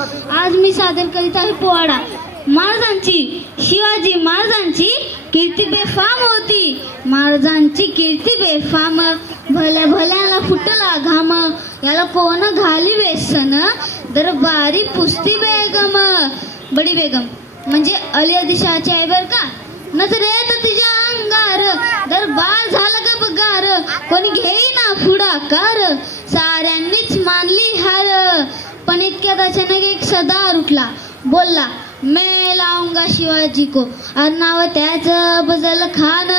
आज मी सादर करीत आहे पोवाडा महाराजांची. शिवाजी महाराजांची कीर्ती बेफाम होती, महाराजांची कीर्ती बेफाम. भल्या भल्याला फुटला घाम, याला कोण घाली व्यसन, दरबारी पुसती बेगम. बडी बेगम म्हणजे अली आदिशाची आई बर का. नजरेत तिच्या अंगार दरबार झाला ग बगार, कोणी घेईना पुढाकार, साऱ्यांनीच मानली हार. पण इतक्यात अचानक एक सरदार उठला, बोलला मैं लाऊंगा शिवाजी को, और नाव त्याचं बजल खान.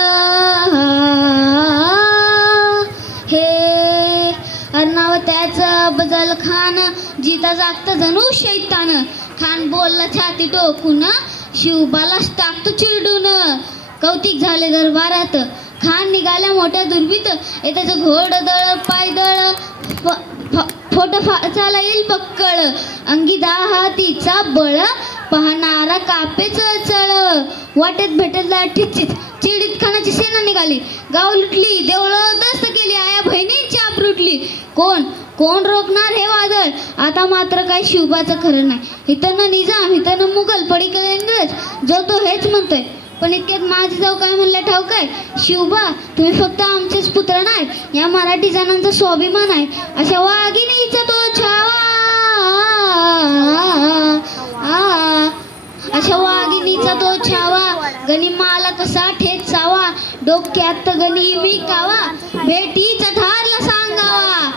हे नाव त्याचं बजल खान, जिता जागता जणू शैतान. खान बोलला छाती टोकून, शिवबालाच टाकतो चिरडून. कौतिक झाले दरबारात, खान निघाल्या मोठ्या दुर्बीत. त्याचं घोडदळ पायदळ फोट चाला येईल पक्कळ, अंगी हातीचा बळ, पाहणारा कापे चळचळ. वाटेत भेटत लाठीची चिडीत खानाची सेना निघाली, गाव लुटली, देवळं दस्त केली, आया बहिणींची आपरुटली. कोण कोण रोखणार हे वादळ, आता मात्र काय शिवबाचं खरं नाही. इथं न निजाम, इथं न मुघल, पडीकडे इंग्रज, जो तो हेच म्हणतोय. पण इतक्यात माझी जाऊ काय म्हणलं ठाऊ काय, शिवबा तुम्ही फक्त आमचेच पुत्र नाही, या मराठी जणांचा स्वाभिमान आहे. अशा वाघिणीचा तो छावा, अशा वाघिणीचा तो छावा, गनिमाला कसा ठेचावा, डोक्यात गनिमी कावा, भेटीचा धारला सांगावा.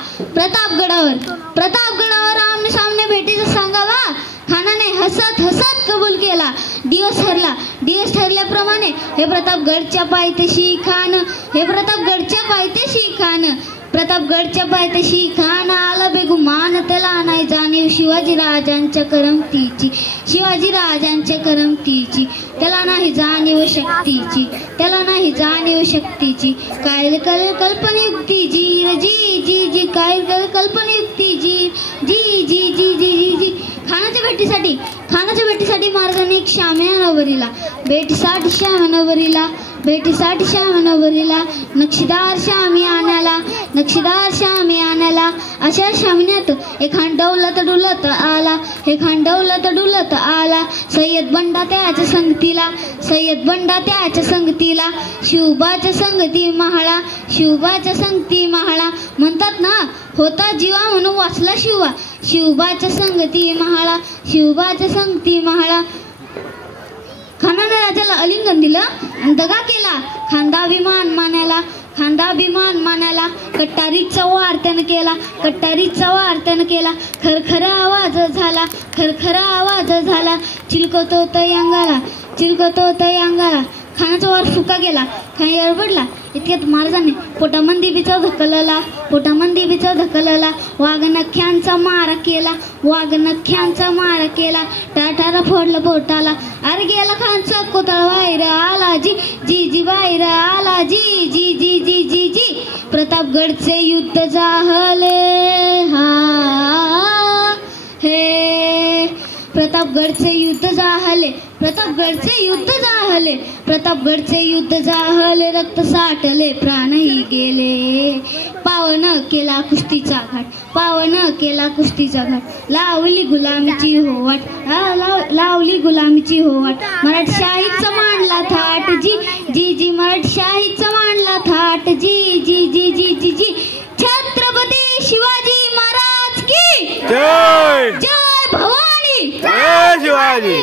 प्रतापगडावर आमने सामने भेटीचा सांगावा. खानाने हसत हसत कबूल केला. दिवस ठरल्याप्रमाणे हे प्रतापगडच्या पायथ्याशी खान, हे प्रतापगडच्या पायथ्याशी खान, प्रतापगडच्या पायथ्याशी खान आला बेगुमान. त्याला नाही जाणीव शिवाजी राजांच्या करमतीची, शिवाजी राजांच्या करमतीची. त्याला नाही जाणीव शक्तीची, त्याला नाही जाणीव शक्तीची. काय कल्पनायुक्ती जी जी जी जी, काय कल्पनायुक्ती जी जी जी जी जी जी. खानाच्या भेटीसाठी महाराजांनी एक शामियानावरीला, भेटीसाठी शामियानावरीला नक्षीदार शामियानाला. अशा शामियानात हे खान डौलत डुलत आला. सय्यद बंडा त्याच्या संगतीला, शिवबाच्या संगती महाळा. म्हणतात ना, होता जीवा म्हणून वाचला शिवा. शिवबाच्या संगती महाळा. खानाने राजाला आलिंगन दिलं आणि दगा केला. खांदाभिमान मानायला कट्टारीचा वार त्यानं केला. खरखरा आवाज झाला. चिलकतो तयांगाला. खानाचा वार फुका गेला. खान एरबडला. इतक्यात महाराजांनी पोटामंदी बिचा धकलला. वाघनख्यांचा मारा केला. टाटारा फोडला पोटाला. अरे गेला खानचा कोतळ वायर आला जी जी जी वायर आला जी जी जी जी जी जी. प्रतापगडचे युद्ध जाहले हे, प्रतापगडचे युद्ध जाहले. रक्त साठले, प्राणही गेले. पावन केला कुस्तीचा घाट. लावली गुलामीची होवाट. मराठशाहीचा मांडला थाट जी जी जी. मराठशाहीचा मांडला थाट जी जी जी जी जी जी. छत्रपती शिवाजी महाराज की जय. जय भवानी, जय शिवाजी.